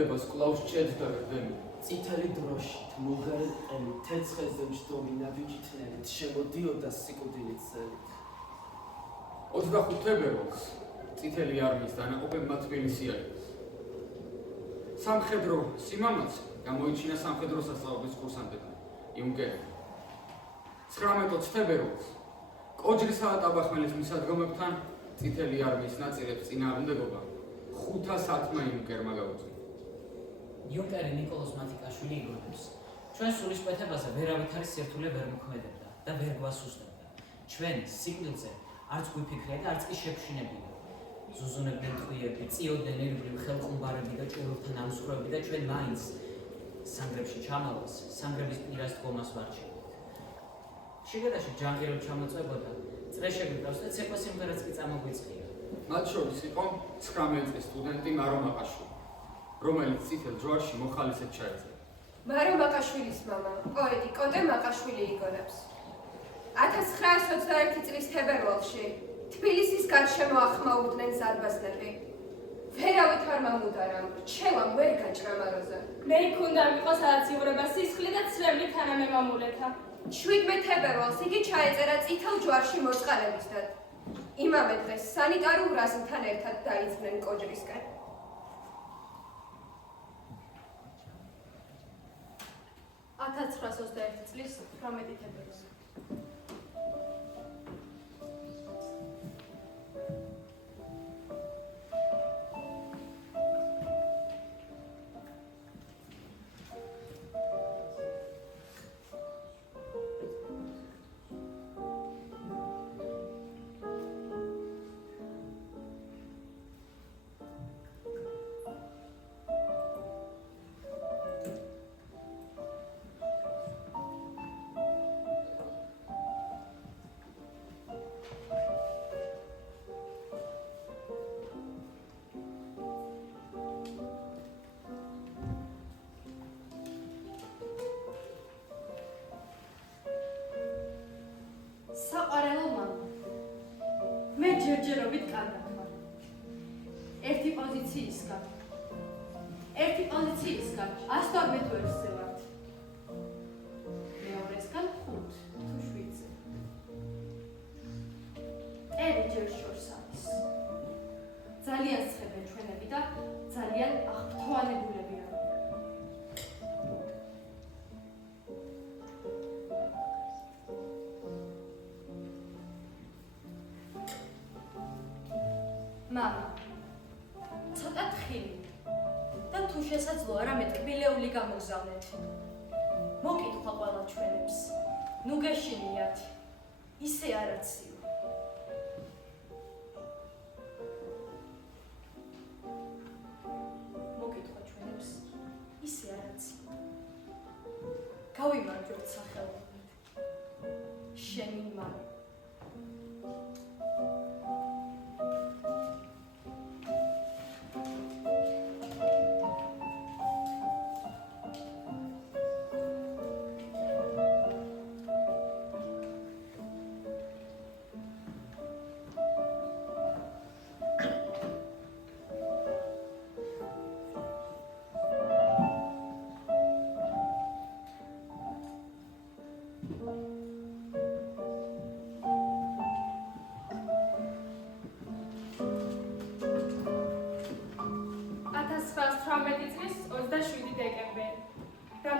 მოქმედებას კვლავ სჭედდა ვემი. წითელი დროშით, მუღელი ყელით, თეცხეზე მჯდომი ნაბიჯითნებით შემოდიოდა სიკვდილით ზელით. 25 თებერვალს წითელი არმიის დანაყოფებმა თბილისი აიღეს. სამხედრო სიმამაცე გამოიჩინა სამხედრო სასწავლებლის კურსანტებმა იუნკერმა. 19 თებერვალს კოჯრისა და ტაბახმელის მისადგომებთან წითელი არმიის ნაწილებს წინააღმდეგობა 510-მა იუნკერმა გაუწია. იუნკერი ნიკოლოზ მათიკაშვილი იგონებს. ჩვენ სულისკვეთებაზე ვერავით არის სირთულე ვერ მოქმედებდა და ვერ გვასუსტებდა. ჩვენ სიკვდილზე არც გვიფიქრია და არც კი შეგშინებია. ზუზუნებდნენ ტყვიები, წიოდნენ ერბრივ ხელყუმბარები და ჭურულთან ამსხვრევები და ჩვენ მაინც სანგრებში ჩამალვას, სანგრების პირას დგომას ვარჩევით. შიგადაში ჯანღიერებ ჩამოწვებოდა, წრეშები გრავს და ცეკვა სიმღერაც კი წამოგვიწყია. მათ შორის იყო 19 წლის სტუდენტი მარო მაყაშვილი, რომელიც წითელ ჯვარში მოხალისედ ჩაეწერა. მარო მაყაშვილის მამა, პოეტი კოტე მაყაშვილი იგონებს. 1921 წლის თებერვალში თბილისის გარშემო ახმაურდნენ ზარბაზნები. ვერავით არ მომუდარამ, რჩევამ ვერ გაჭრა მაროზე. მე იქ უნდა მიყო სადაც იურება სისხლი და ცრემლი თანამემამულეთა. 17 თებერვალს იგი ჩაეწერა წითელ ჯვარში მოსყალებისდან. იმავე დღეს სანიტარულ რაზმთან ერთად დაიძნენ კოჯრისკენ. 1921 წლის 18 თებერვალს. საყარელო მამა, მე ჯერჯერობით კარგად ვარ. ერთი პოზიციისგან 112 ვერსზე ვართ. მეორესგან 5 თუ 7-ზე. ერი ჯერ შორს არის. ძალიან სხებენ ჩვენები და ძალიან აღფრთოვანებულები არ. მამა, ცოტა თხილი და თუ შესაძლოა რამე ტკბილეული გამოგზავნეთ. მოკითხვა ყველა ჩვენებს. ნუ გეშინიათ. ისე არაციო. მოკითხვა ჩვენებს. ისე არაციო. გავიმარჯვებთ სახელოვნად. შენი მამა.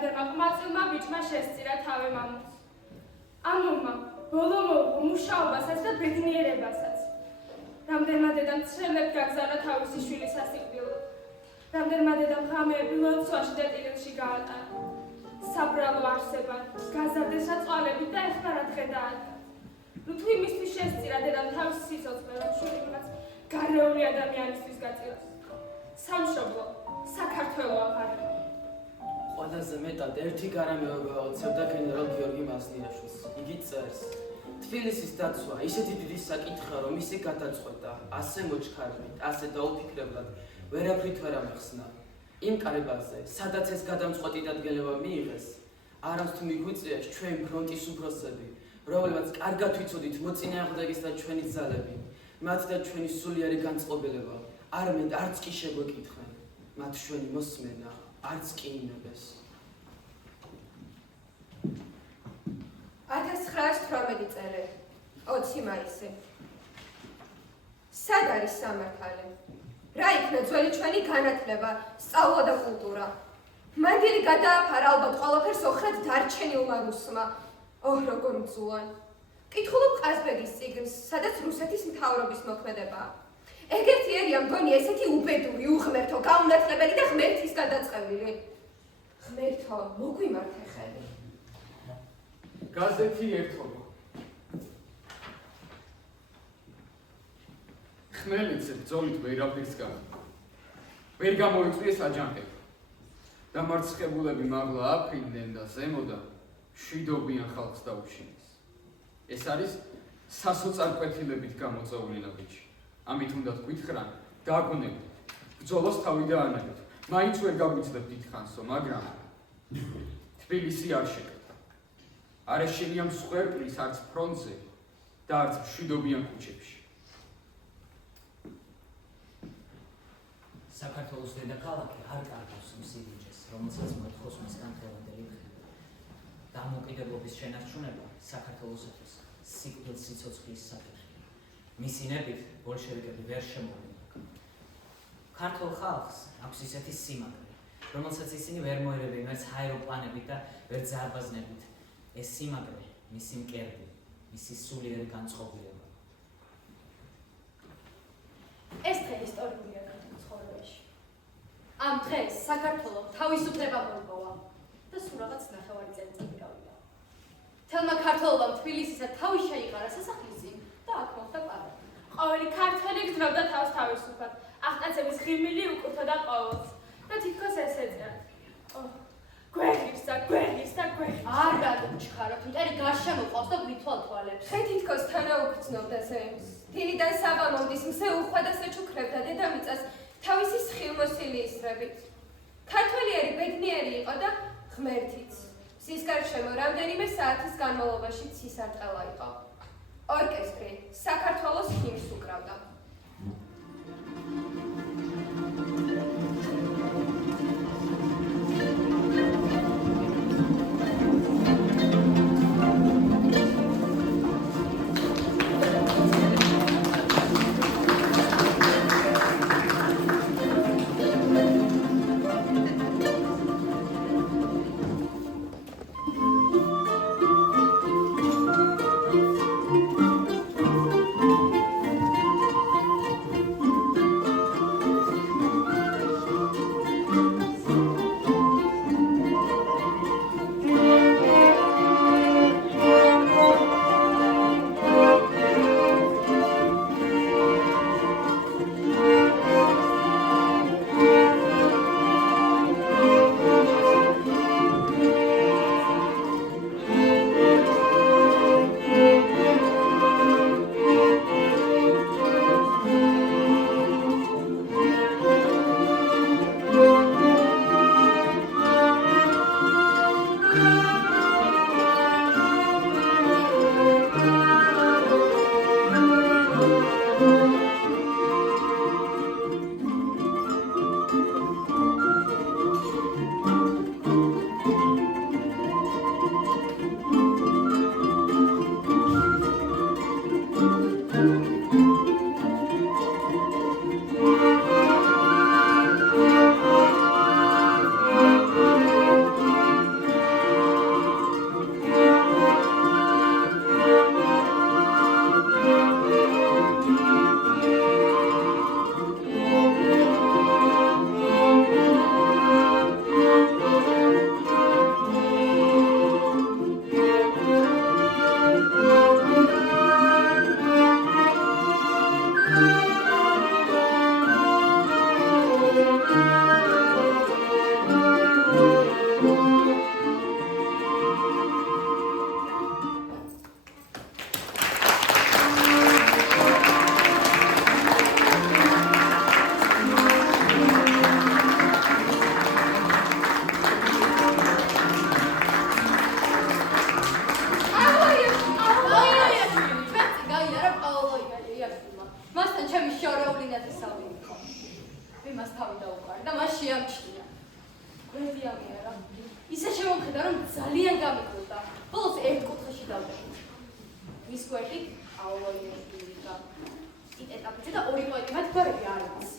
რამდენმა ყმაწვილმა ბიჭმა შესწირა თავი მამულს. ამურმა ბოლო მოუღო მუშაობასაც და ბედნიერებასაც. რამდენმა დედამ ცრემლად გაგზავნა თავისი შვილის სასიკვდილოდ. რამდენმა დედამ ღამეები ლოცვაში და ტილილში გაატარა. საბრალო არსებად, გაზარდეს რაწვალებით და ეხლა რა დღე დაადგა. ნუ თუ იმისთვის შესწირა დედამ თავისი სიცოცხლე, რომ შვილი მას გარეული ადამიანისთვის გაწიროს. სამშობლო, საქართველო აღარება. ყველაზე მეტად ერთი გარამეობა აუცებდა გენერალ გიორგი მასნიაშვილს. იგი წერს: თბილისის დაცვა ისეთი დიდი საკითხია, რომ ისი გადაწყვეტა ასე მოჩქარებით, ასე დაუფიქრებლად, ვერაფრით ვერ ამეხსნა. იმ კარებაზე, სადაც ეს გადამწყვეტი დადგენილება მიიღეს, არამც თუ მიგვიწვიეს ჩვენ ფრონტის უფროსები, რომლებმაც კარგად ვიცოდით მოწინააღმდეგეს და ჩვენი ძალები, მათ და ჩვენი სულიერი განწყობილება, არ არც კი შეგვეკითხენ. მათ ჩვენი მოსმენა არც კი ინებეს. 1918 წელი 20 მაისი. სად არის სამართალი? რა იქნა ძველი ჩვენი განათლება, სწავლა და კულტურა? მანდილი გადააფარა ალბათ ყველაფერს ოხრად დარჩენილმა რუსმა. როგორ მძულან. კითხულობ ყაზბეგის წიგნს, სადაც რუსეთის მთავრობის მოქმედებაა. ეგერთიერი ამ გონი ესეთი უბედური, უღმერთო, გაუნათლებელი და ღმერთისგან დაწყევილი. ღმერთო, მოგვიმართე ხელი. გაზეთი ერთობა. ხმელეთზე ბრძოლით ვერავის განა. ვერ გამოიწვიეს აჯანყება. დამარცხებულები მაღლა აფრინდნენ და ზემოდან შვიდობიან ხალხს დაუშინეს. ეს არის სასოწარკვეთილებით გამოწვეული ნაბიჯი. ამით უნდა თქვითხრან, დაგონებდით, ბრძოლას თავი დაანებეთ. მაინც ვერ გაგვიძლებთ დიდხანსო, მაგრამ თბილისი არ შეკრება. არ ეშინია მსხვერპლის არც ფრონტზე და არც მშვიდობიან ქუჩებში. საქართველოს დედაქალაქი არ კარგავს მსიძინეს, რომელსაც მოითხოვს მისგან დღევანდელი დღე. დამოუკიდებლობის შენარჩუნება საქართველოსთვის სიკვდილ სიცოცხლის საკითხია. მისი ნებით ბოლშევიკები ვერ შემოგვიდნენ. ქართულ ხალხს აქვს ისეთი სიმაგრე, რომელსაც ისინი ვერ მოერებენ ვერც აეროპლანებით და ვერც ზარბაზნებით. ეს სიმაგრე, მისი მკერდი, მისი სულიერი განწყობილება. ეს დღე ისტორიულია ქართულ ცხოვრებაში. ამ დღეს საქართველოს თავისუფლება მოიპოვა და სულ რაღაც ნახევარი წელიწადი გავიდა. თელმა ქართველობამ თბილისისა თავის შეიყარა სასახლისი და აქ მოხდა პარადი. ყოველი ქართველი გრძნობდა თავს თავისუფლად. აღტაცების ღიმილი უკურთოდა ყოველს და თითქოს ეს ეწერა. გვერდის და გვერდის და გვერდის. არ გადაუჩქაროთ, მტერი გარშემო ყავს და გვითვალ თვალებს. ხე თითქოს თანაუგრძნობდა ზემს. დინიდან საღამომდის მზე უხვდა საჩუქრებდა დედამიწას თავისი სხილმოსილი ისრებით. ქართველიერი ბედნიერი იყო და ღმერთიც. მზის გარშემო რამდენიმე საათის განმავლობაში ცისარტყელა იყო. ორკესტრი საქართველოს ჰიმნს უკრავდა. გვერდი ამიარა. ისე შემოვხედა, რომ ძალიან გამიკვირდა. ბოლოს ერთ კუთხეში დავდექი. მის გვერდით აულოინეშვილი და იტეტაფიძე და ორი პოეტი მათ გარები არ არის.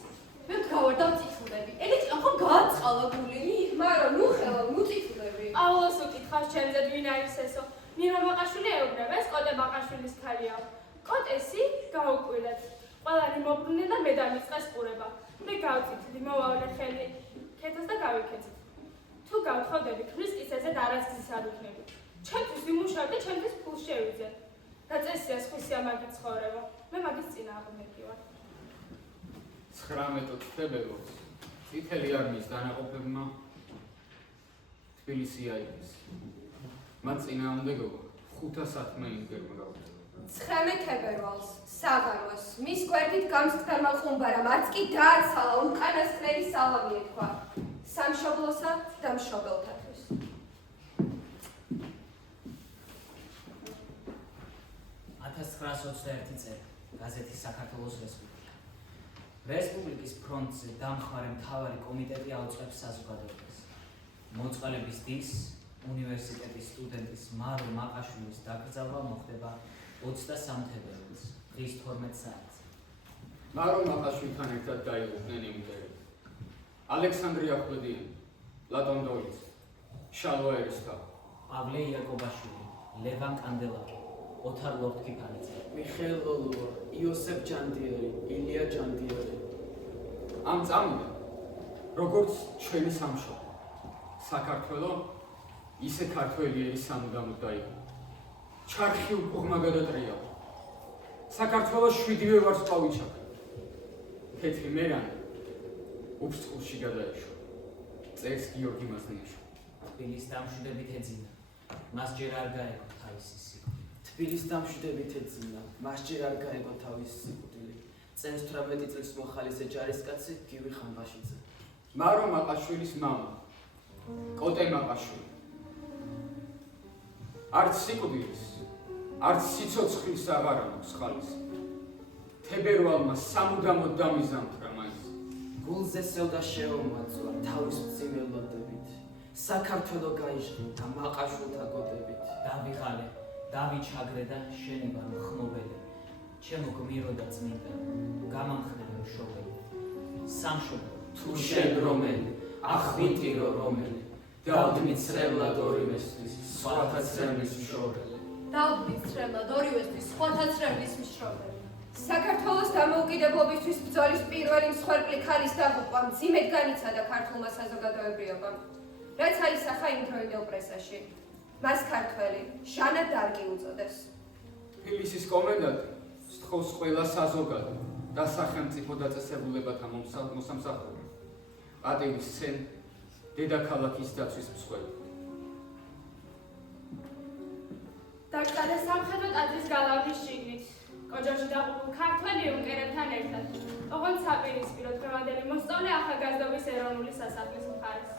მე გავარდა წითლები. ელიც ახლა გააწყალა გული. მაგრამ ნუ ხელა, ნუ წითლები. პაულოს უკითხავს ჩემზე ვინ არის ესო? ნინო მაყაშვილი ეუბნებს, კოტე მაყაშვილის ქალია. კოტესი გაუკვირდეთ. ყველანი მოbrunდნენ და მე დამიწყეს ყურება. მე გავწითლი, მოვავლე ხელი ქეთას და გავიქეცით. თუ გავთხოვდები, ქმრის კისერზე დარაცხის არ ვიქნები. ჩემთვის ვიმუშავებ და ჩემთვის ფულს შევიძე. დაწესია სხვისი ამაგი ცხოვრება. მე მაგის წინააღმდეგი ვარ. 19 თებერვალს წითელი არმიის დანაყოფებმა თბილისი აიღეს. მათ წინააღმდეგობა 510 იმპერმა გაუწია. 19 თებერვალს საღაროს მის გვერდით გამსხდარმა ხუმბარამ არც კი დააცალა უკანასკნელი სალამი ეთქვა სამშობლოსა და მშობელთათვის. წელი გაზეთი საქართველოს რესპუბლიკის ფრონტზე დამხმარე მთავარი კომიტეტი აუწყებს საზოგადოებას. მოწყალების დის უნივერსიტეტის სტუდენტის მარო მაყაშვილის დაკრძალვა მოხდება 23 თებერვალს დღის 12 საათზე. მარო მაყაშვილთან ერთად დაიღუპნენ იმდენები. ალექსანდრე ახვლედიანი, პლატონ დოლიძე, შალვა ერისთავი, პავლე იაკობაშვილი, ლევან კანდელაკი, ოთარ ლორთქიფანიძე, მიხეილ ლოლუა, იოსებ ჯანდიერი, ილია ჯანდიერი. ამ წამიდან, როგორც ჩვენი სამშობლო, საქართველო ისე ქართველიერი სამუდამოდ დაიღუპა. ჩარხი უკუღმა გადატრიალა. საქართველოს 7-ვე ვარსკვლავი ჩაქრა. თეთრი მერანი უფსწყლში გადაეშვა. წერს გიორგი მაზნიაშვილი. თბილის დამშვიდებით ეძინა. მას ჯერ არ გაეგო თავისი სიკვდილი. თბილის დამშვიდებით ეძინა. მას ჯერ არ გაეგო თავისი სიკვდილი. წერს 18 წლის მოხალისე ჯარისკაცი გივი ხანბაშიძე. მარო მაყაშვილის მამა, კოტე მაყაშვილი. არც სიკვდილის, არც სიცოცხლის აღარ აქვს ხალისი. თებერვალმა სამუდამოდ დამიზამთრა მაინც. გულზე სევდა შეომაწვა თავის მძიმელოდებით. საქართველო გაიჟღერდა მაყაშვილთა გოდებით. დავიღალე, დავიჩაგრე და შენი ვარ მხმობელი. ჩემო გმირო და წმინდა, გამამხნევი მშობელი. სამშობლო თუ შენ რომელი, ახვიტირო რომელი. დავდმით ცრემლად ორივესთვის, სხვათა ცრემლის მშობელი. დავდმით ცრემლად ორივესთვის, სხვათა ცრემლის მშობელი. საქართველოს დამოუკიდებლობისთვის ბრძოლის პირველი მსხვერპლი ქალის დაღუპვა მძიმედ განიცადა ქართულმა საზოგადოებრიობამ, რაც აისახა იმდროინდელ პრესაში. მას ქართველი ჟანა დარგი უწოდეს. თბილისის კომენდანტი სთხოვს ყველა საზოგადო და სახელმწიფო დაწესებულებათა მოსამსახურე პატივის სცენ დედაქალაქის დაცვის მსხვერპლად. დაკრძალეს სამხედრო ტაძრის გალავნის შიგნით. კოჯოში დაღუპულ ქართველ იუნკერებთან ერთად. ოღონდ საპირისპირო დღევანდელი მოსწავლე ახალგაზრდობის ეროვნული სასახლის მხარეს.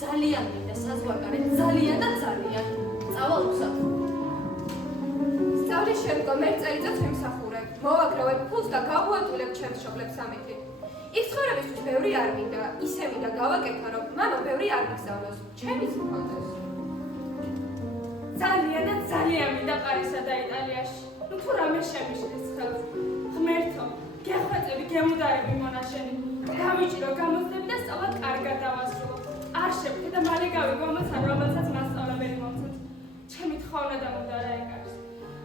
ძალიან მინდა საზღვარგარეთ, ძალიან და ძალიან. წავალ უსაფრთხო. სწავლის შემდგომ ერთ წელიწადს ვიმსახურებ, მოვაგროვებ ფულს და გავუატულებ ჩემს მშობლებს ამით. იქ ცხოვრებისთვის ბევრი არ მინდა, ისე მინდა გავაკეთა, რომ მამა ბევრი არ მიგზავნოს, ჩემიც მქონდეს. ძალიან და ძალიან მინდა პარიზსა და იტალიაში. ნუ თუ რამე შემიშლის ხელს. ღმერთო, გეხვეწები, გემუდარები მონაშენი. გავიჭირო გამოცდები და სწავლა კარგად დავასრულო. არ შევქე და მალე გავიგო ამას, რომელსაც მასწავლებელი მომწონს. ჩემი თხოვნა და უნდა რა ეკარს.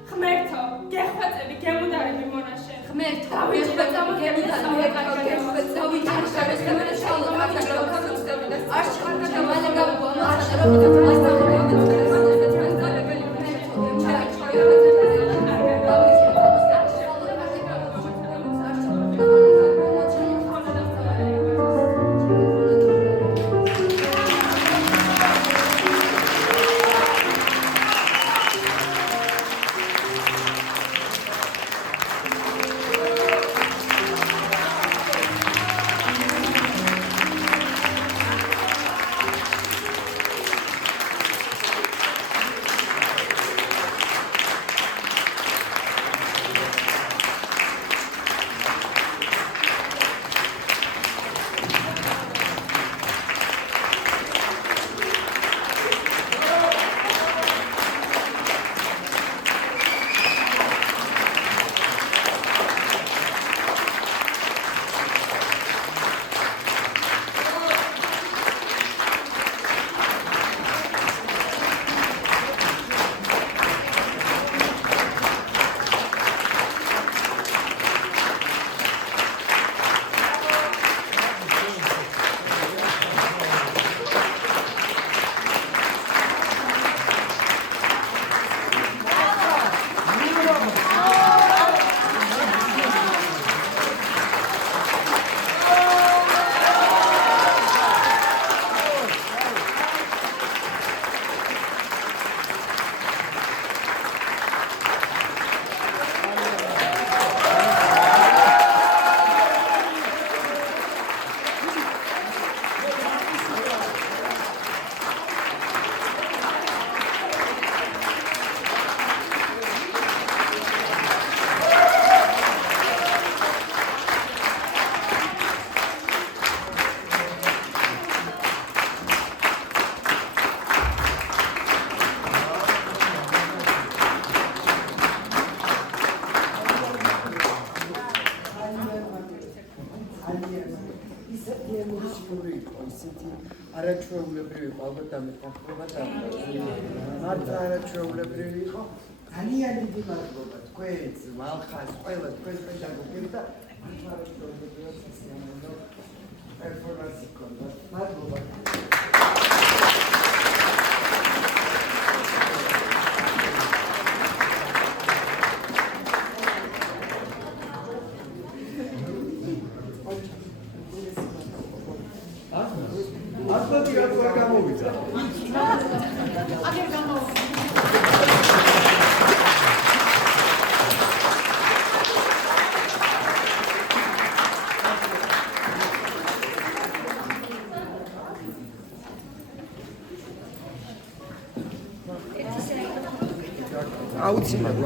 ღმერთო, გეხვეწები, გემუდარები მონაშენი. ღმერთო, გავიჭირო გემუდარები არაჩვეულებრივი იყო, ალბათ ამეთანხმება და მართლა არაჩვეულებრივი იყო. ძალიან დიდი მადლობა თქვენს, მალხას, ყველა თქვენს პედაგოგებს და არაჩვეულებრივად სასიამოვნო პერფორმანსი ჰქონდა. მადლობა. აუცილებლად